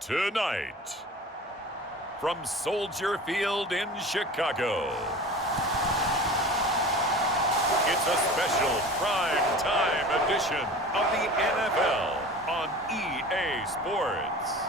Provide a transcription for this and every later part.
Tonight, from Soldier Field in Chicago, it's a special prime time edition of the NFL on EA Sports.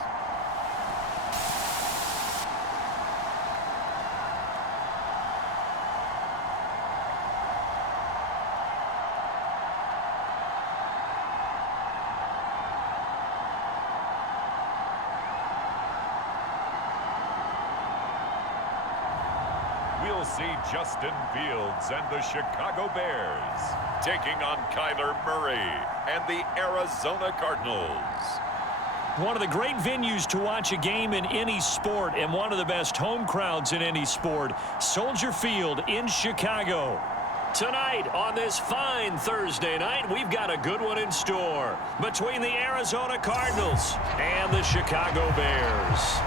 We'll see Justin Fields and the Chicago Bears taking on Kyler Murray and the Arizona Cardinals. One of the great venues to watch a game in any sport and one of the best home crowds in any sport, Soldier Field in Chicago. Tonight on this fine Thursday night, we've got a good one in store between the Arizona Cardinals and the Chicago Bears.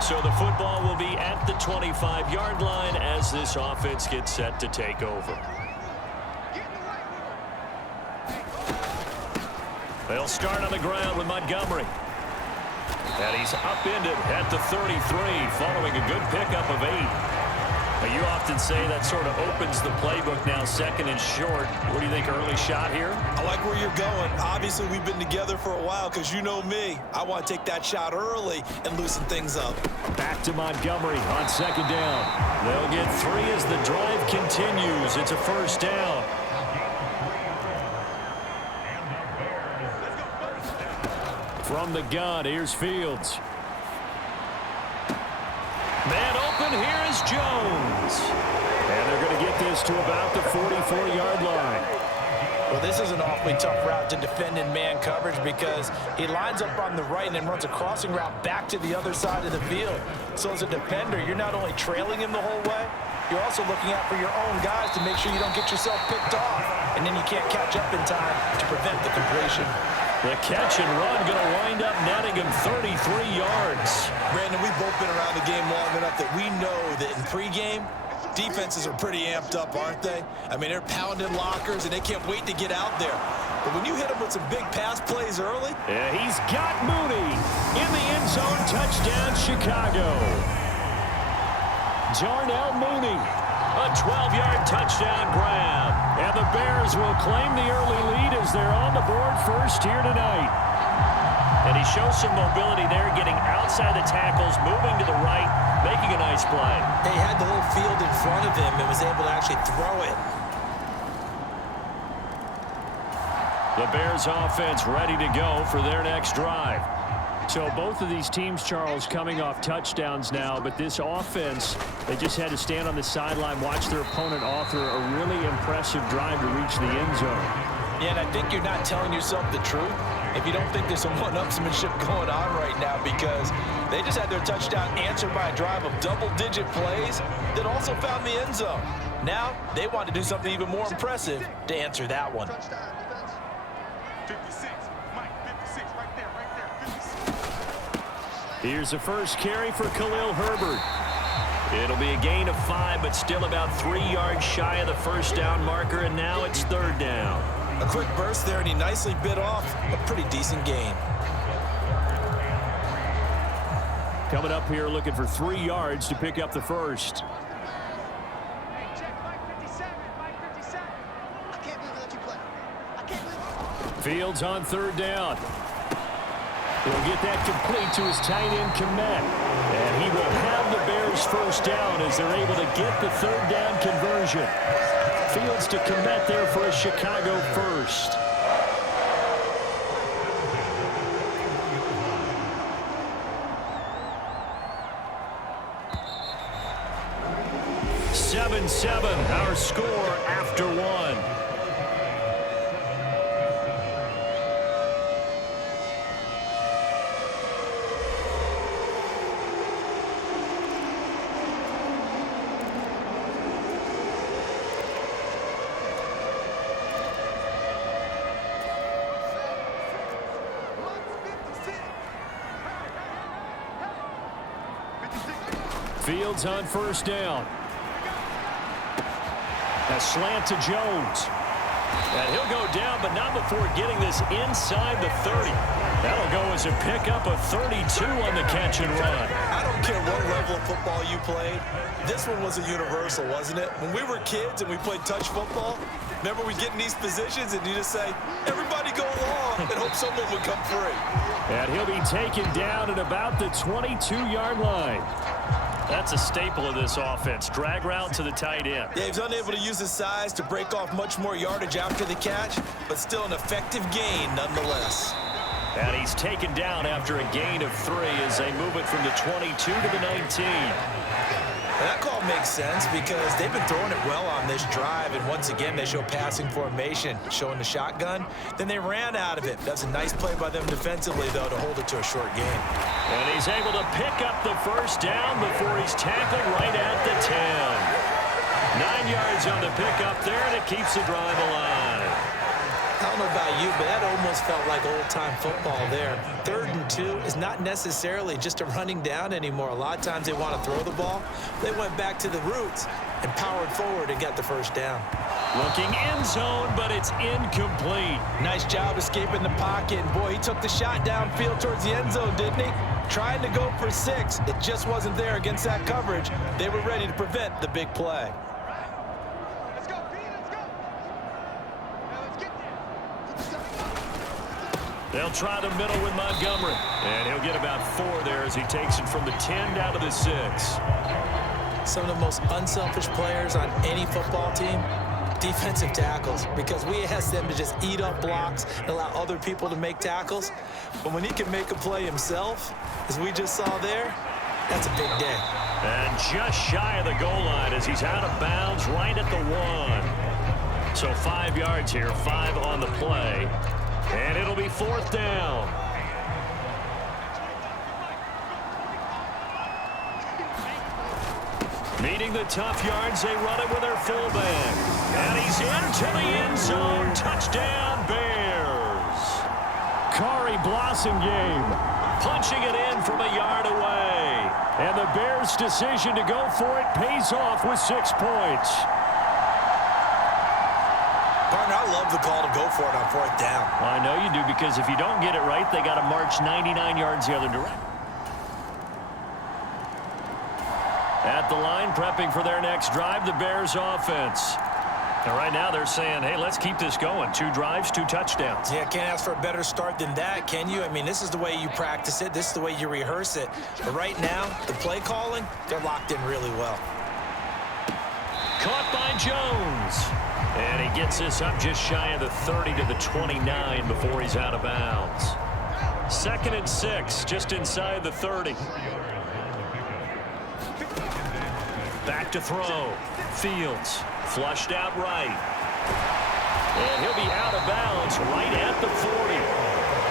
So the football will be at the 25-yard line as this offense gets set to take over. They'll start on the ground with Montgomery. And he's upended at the 33 following a good pickup of 8. Now, you often say that sort of opens the playbook now, second and short. What do you think, early shot here? I like where you're going. Obviously, we've been together for a while because you know me. I want to take that shot early and loosen things up. Back to Montgomery on second down. They'll get 3 as the drive continues. It's a first down. From the gun, here's Fields. Man open, here is Jones. And they're going to get this to about the 44-yard line. Well, this is an awfully tough route to defend in man coverage because he lines up on the right and then runs a crossing route back to the other side of the field. So as a defender, you're not only trailing him the whole way, you're also looking out for your own guys to make sure you don't get yourself picked off. And then you can't catch up in time to prevent the completion. The catch and run going to wind up netting him 33 yards. Brandon, we've both been around the game long enough that we know that in pregame, defenses are pretty amped up, aren't they? I mean, they're pounding lockers, and they can't wait to get out there. But when you hit them with some big pass plays early... Yeah, he's got Mooney in the end zone. Touchdown, Chicago. Darnell Mooney, a 12-yard touchdown grab. And the Bears will claim the early lead as they're on the board first here tonight. And he shows some mobility there, getting outside the tackles, moving to the right, making a nice play. He had the whole field in front of him and was able to actually throw it. The Bears offense ready to go for their next drive. So both of these teams, Charles, coming off touchdowns now, but this offense, they just had to stand on the sideline, watch their opponent author a really impressive drive to reach the end zone. Yeah, and I think you're not telling yourself the truth if you don't think there's some one-upsmanship going on right now, because they just had their touchdown answered by a drive of double-digit plays that also found the end zone. Now they want to do something even more impressive to answer that one. Here's the first carry for Khalil Herbert. It'll be a gain of 5, but still about 3 yards shy of the first down marker, and now it's third down. A quick burst there, and he nicely bit off a pretty decent gain. Coming up here looking for 3 yards to pick up the first. Fields on third down. He'll get that complete to his tight end, Kmet. And he will have the Bears first down as they're able to get the third down conversion. Fields to Kmet there for a Chicago first. 7-7, our score after one. Fields on first down. A slant to Jones. And he'll go down, but not before getting this inside the 30. That'll go as a pickup of 32 on the catch and run. I don't care what level of football you played. This one was a universal, wasn't it? When we were kids and we played touch football, remember we get in these positions and you just say, everybody go along and hope someone would come free. And he'll be taken down at about the 22-yard line. That's a staple of this offense. Drag route to the tight end. Yeah, he's unable to use his size to break off much more yardage after the catch, but still an effective gain nonetheless. And he's taken down after a gain of 3 as they move it from the 22 to the 19. And that call makes sense because they've been throwing it well on this drive, and once again they show passing formation, showing the shotgun. Then they ran out of it. That's a nice play by them defensively, though, to hold it to a short gain. And he's able to pick up the first down before he's tackled right at the 10. 9 yards on the pickup there, and it keeps the drive alive. I don't know about you, but that almost felt like old-time football there. 3rd and 2 is not necessarily just a running down anymore. A lot of times they want to throw the ball. They went back to the roots and powered forward and got the first down. Looking end zone, but it's incomplete. Nice job escaping the pocket. And boy, he took the shot downfield towards the end zone, didn't he? Trying to go for 6. It just wasn't there against that coverage. They were ready to prevent the big play. They'll try the middle with Montgomery. And he'll get about 4 there as he takes it from the 10 down to the 6. Some of the most unselfish players on any football team, defensive tackles, because we ask them to just eat up blocks and allow other people to make tackles. But when he can make a play himself, as we just saw there, that's a big day. And just shy of the goal line as he's out of bounds right at the 1. So 5 yards here, 5 on the play. And it'll be 4th down. Meeting the tough yards, they run it with their fullback. And he's into the end zone. Touchdown, Bears. Kari Blossomgame punching it in from a yard away. And the Bears' decision to go for it pays off with 6 points. Partner, I love the call to go for it on 4th down. I know you do, because if you don't get it right, they got to march 99 yards the other direction. At the line, prepping for their next drive, the Bears offense. And right now they're saying, hey, let's keep this going. 2 drives, 2 touchdowns. Yeah, can't ask for a better start than that, can you? I mean, this is the way you practice it. This is the way you rehearse it. But right now, the play calling, they're locked in really well. Caught by Jones. And he gets this up just shy of the 30 to the 29 before he's out of bounds. 2nd and 6, just inside the 30. Back to throw. Fields flushed out right. And he'll be out of bounds right at the 40.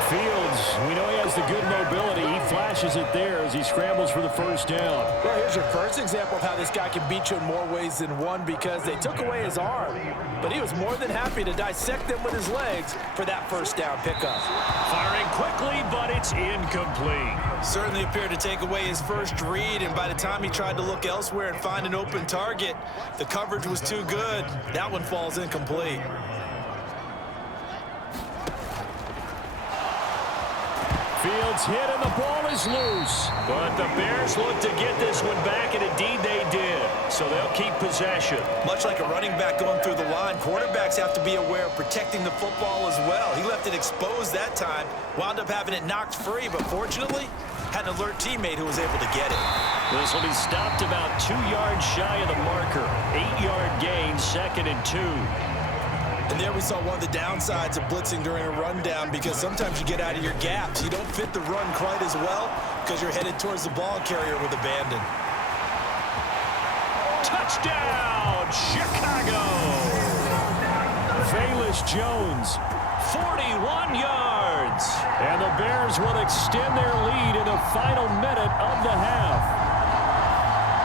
Fields, we know he has the good mobility. He flashes it there as he scrambles for the first down. Well, here's your first example of how this guy can beat you in more ways than one, because they took away his arm. But he was more than happy to dissect them with his legs for that first down pickup. Firing quickly, but it's incomplete. Certainly appeared to take away his first read, and by the time he tried to look elsewhere and find an open target, the coverage was too good. That one falls incomplete. Fields hit and the ball is loose. But the Bears look to get this one back, and indeed they did. So they'll keep possession. Much like a running back going through the line, quarterbacks have to be aware of protecting the football as well. He left it exposed that time, wound up having it knocked free, but fortunately had an alert teammate who was able to get it. This will be stopped about 2 yards shy of the marker. 8-yard gain, 2nd and 2. And there we saw one of the downsides of blitzing during a rundown, because sometimes you get out of your gaps. You don't fit the run quite as well because you're headed towards the ball carrier with abandon. Touchdown, Chicago! Velus Jones, 41 yards. And the Bears will extend their lead in the final minute of the half.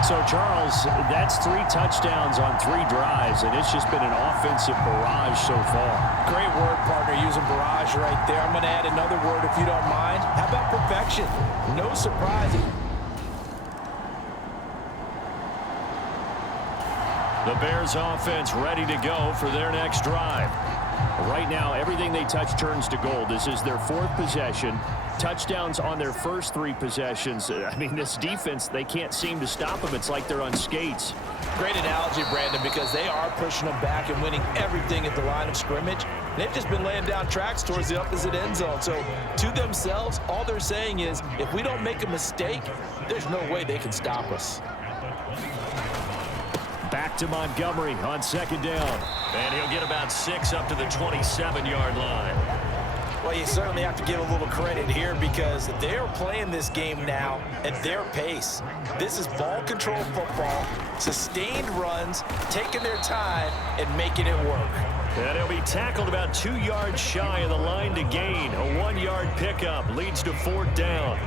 So, Charles, that's 3 touchdowns on 3 drives, and it's just been an offensive barrage so far. Great word, partner, using barrage right there. I'm going to add another word if you don't mind. How about perfection? No surprising. The Bears offense ready to go for their next drive. Right now, everything they touch turns to gold. This is their 4th possession. Touchdowns on their first 3 possessions. I mean, this defense, they can't seem to stop them. It's like they're on skates. Great analogy, Brandon, because they are pushing them back and winning everything at the line of scrimmage. They've just been laying down tracks towards the opposite end zone. So, to themselves, all they're saying is, if we don't make a mistake, there's no way they can stop us. Back to Montgomery on 2nd down. And he'll get about 6 up to the 27-yard line. Well, you certainly have to give a little credit here because they're playing this game now at their pace. This is ball control football, sustained runs, taking their time, and making it work. And he'll be tackled about 2 yards shy of the line to gain. A 1-yard pickup leads to 4th down.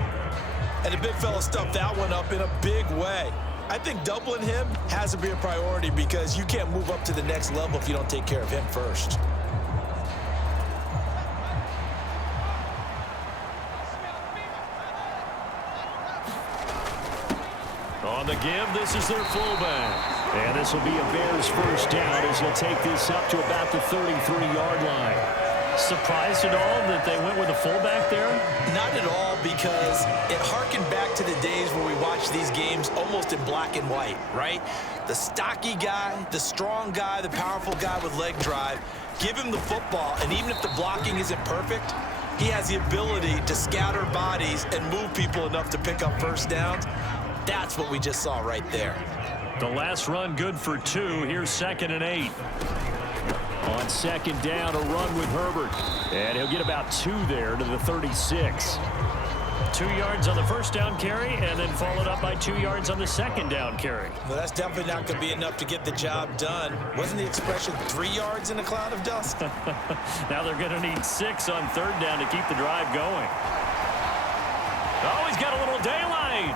And the big fella stuffed that one up in a big way. I think doubling him has to be a priority because you can't move up to the next level if you don't take care of him first. On the give, this is their fullback. And this will be a Bears first down as he'll take this up to about the 33-yard line. Surprised at all that they went with a fullback there? Not at all, because it harkened back to the days where we watched these games almost in black and white, right? The stocky guy, the strong guy, the powerful guy with leg drive. Give him the football, and even if the blocking isn't perfect, he has the ability to scatter bodies and move people enough to pick up first downs. That's what we just saw right there. The last run good for 2. Here's 2nd and 8. On 2nd down, a run with Herbert. And he'll get about 2 there to the 36. 2 yards on the first down carry, and then followed up by 2 yards on the 2nd down carry. Well, that's definitely not going to be enough to get the job done. Wasn't the expression 3 yards in a cloud of dust? Now they're going to need 6 on 3rd down to keep the drive going. Oh, he's got a little daylight.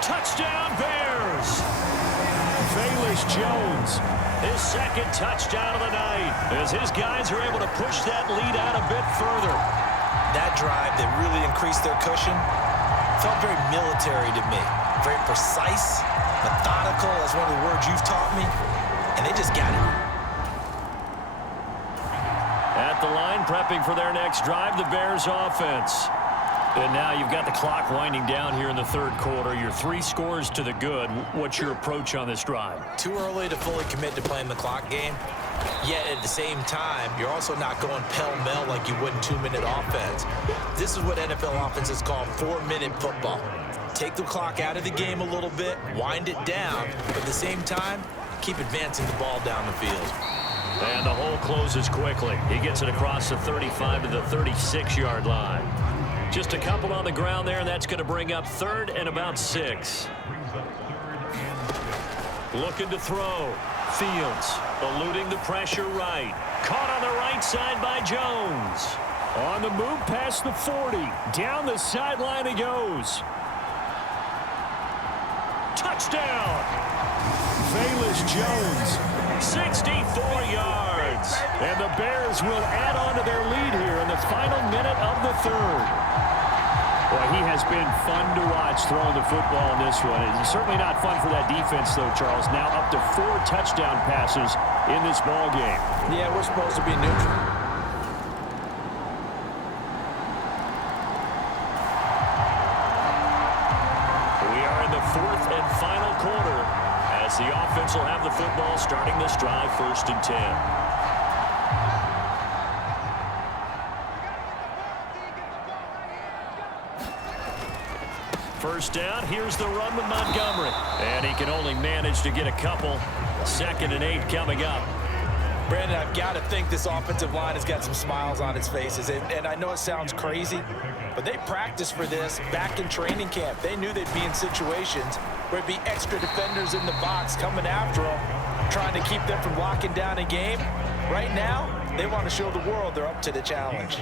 Touchdown, Bears! Velus Jones, his 2nd touchdown of the night, as his guys are able to push that lead out a bit further. That drive that really increased their cushion felt very military to me. Very precise, methodical, that's one of the words you've taught me, and they just got it. At the line, prepping for their next drive, the Bears offense. And now you've got the clock winding down here in the 3rd quarter. Your 3 scores to the good. What's your approach on this drive? Too early to fully commit to playing the clock game. Yet at the same time, you're also not going pell-mell like you would in 2-minute offense. This is what NFL offenses call 4-minute football. Take the clock out of the game a little bit, wind it down, but at the same time, keep advancing the ball down the field. And the hole closes quickly. He gets it across the 35 to the 36-yard line. Just a couple on the ground there, and that's going to bring up 3rd and about 6. Looking to throw. Fields eluding the pressure right. Caught on the right side by Jones. On the move past the 40. Down the sideline he goes. Touchdown! Velus Jones, 64 yards. And the Bears will add on to their lead here in the final minute of the 3rd. Boy, he has been fun to watch throwing the football in this one. It's certainly not fun for that defense, though, Charles. Now up to 4 touchdown passes in this ball game. Yeah, we're supposed to be neutral. We are in the 4th and final quarter as the offense will have the football starting this drive 1st and 10. First down, here's the run with Montgomery. And he can only manage to get a couple. 2nd and 8 coming up. Brandon, I've got to think this offensive line has got some smiles on its faces. And I know it sounds crazy, but they practiced for this back in training camp. They knew they'd be in situations where it'd be extra defenders in the box coming after them, trying to keep them from locking down a game. Right now, they want to show the world they're up to the challenge.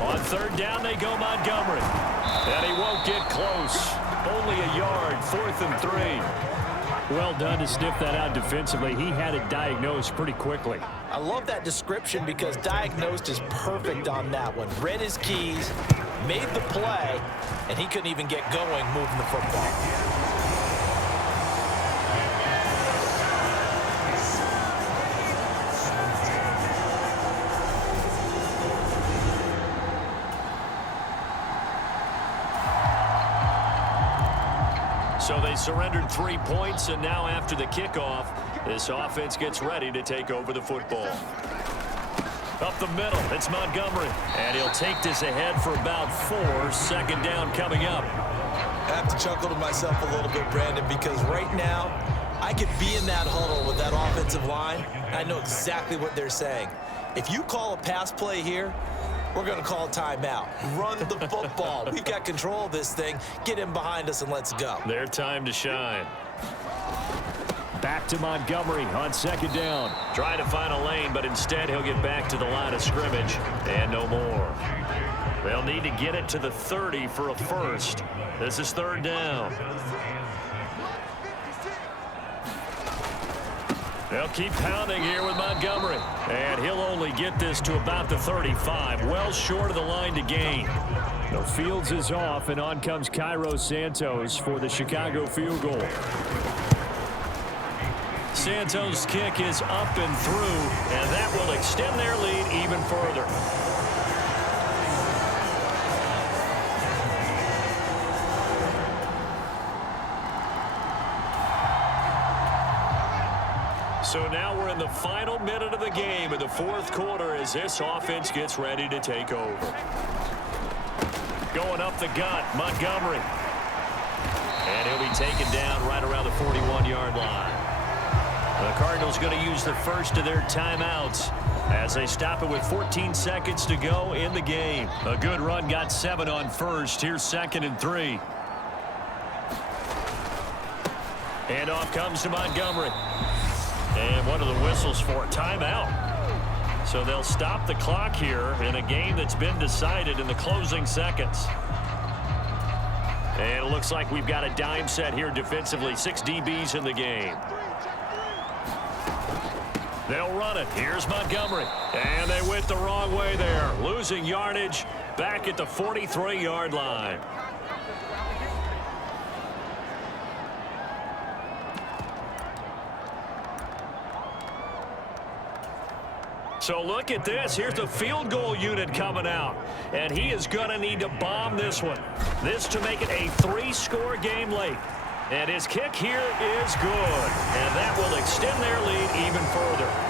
On third down, they go Montgomery. And he won't get close. Only a yard, 4th and 3. Well done to sniff that out defensively. He had it diagnosed pretty quickly. I love that description because diagnosed is perfect on that one. Read his keys, made the play, and he couldn't even get going moving the football. So they surrendered 3 points, and now after the kickoff, this offense gets ready to take over the football. Up the middle, it's Montgomery. And he'll take this ahead for about 4. 2nd down coming up. I have to chuckle to myself a little bit, Brandon, because right now, I could be in that huddle with that offensive line. I know exactly what they're saying. If you call a pass play here, we're going to call a timeout. Run the football. We've got control of this thing. Get him behind us and let's go. Their time to shine. Back to Montgomery on 2nd down. Trying to find a lane, but instead he'll get back to the line of scrimmage. And no more. They'll need to get it to the 30 for a first. This is 3rd down. They'll keep pounding here with Montgomery. And he'll only get this to about the 35. Well short of the line to gain. The Fields is off, and on comes Cairo Santos for the Chicago field goal. Santos' kick is up and through, and that will extend their lead even further. So now we're in the final minute of the game in the 4th quarter as this offense gets ready to take over. Going up the gut, Montgomery. And he'll be taken down right around the 41-yard line. The Cardinals going to use the first of their timeouts as they stop it with 14 seconds to go in the game. A good run got 7 on first. Here's 2nd and 3. And off comes to Montgomery. And one of the whistles for a timeout. So they'll stop the clock here in a game that's been decided in the closing seconds. And it looks like we've got a dime set here defensively. 6 DBs in the game. They'll run it. Here's Montgomery. And they went the wrong way there. Losing yardage back at the 43-yard line. So look at this. Here's the field goal unit coming out. And he is going to need to bomb this one. This to make it a 3-score game late. And his kick here is good. And that will extend their lead even further.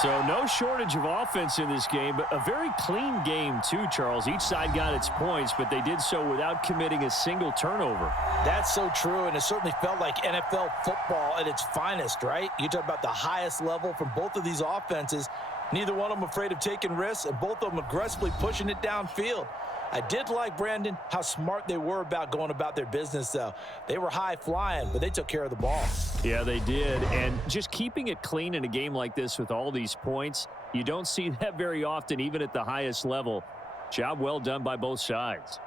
So no shortage of offense in this game, but a very clean game too, Charles. Each side got its points, but they did so without committing a single turnover. That's so true, and it certainly felt like NFL football at its finest, right? You talk about the highest level from both of these offenses. Neither one of them afraid of taking risks, and both of them aggressively pushing it downfield. I did like, Brandon, how smart they were about going about their business, though. They were high-flying, but they took care of the ball. Yeah, they did. And just keeping it clean in a game like this with all these points, you don't see that very often, even at the highest level. Job well done by both sides.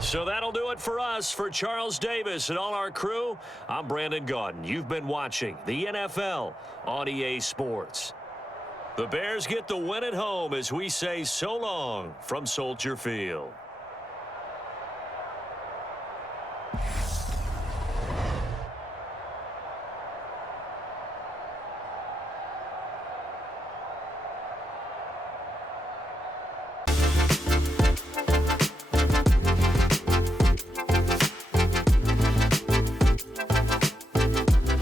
So that'll do it for us. For Charles Davis and all our crew, I'm Brandon Gaudin. You've been watching the NFL on EA Sports. The Bears get the win at home as we say so long from Soldier Field.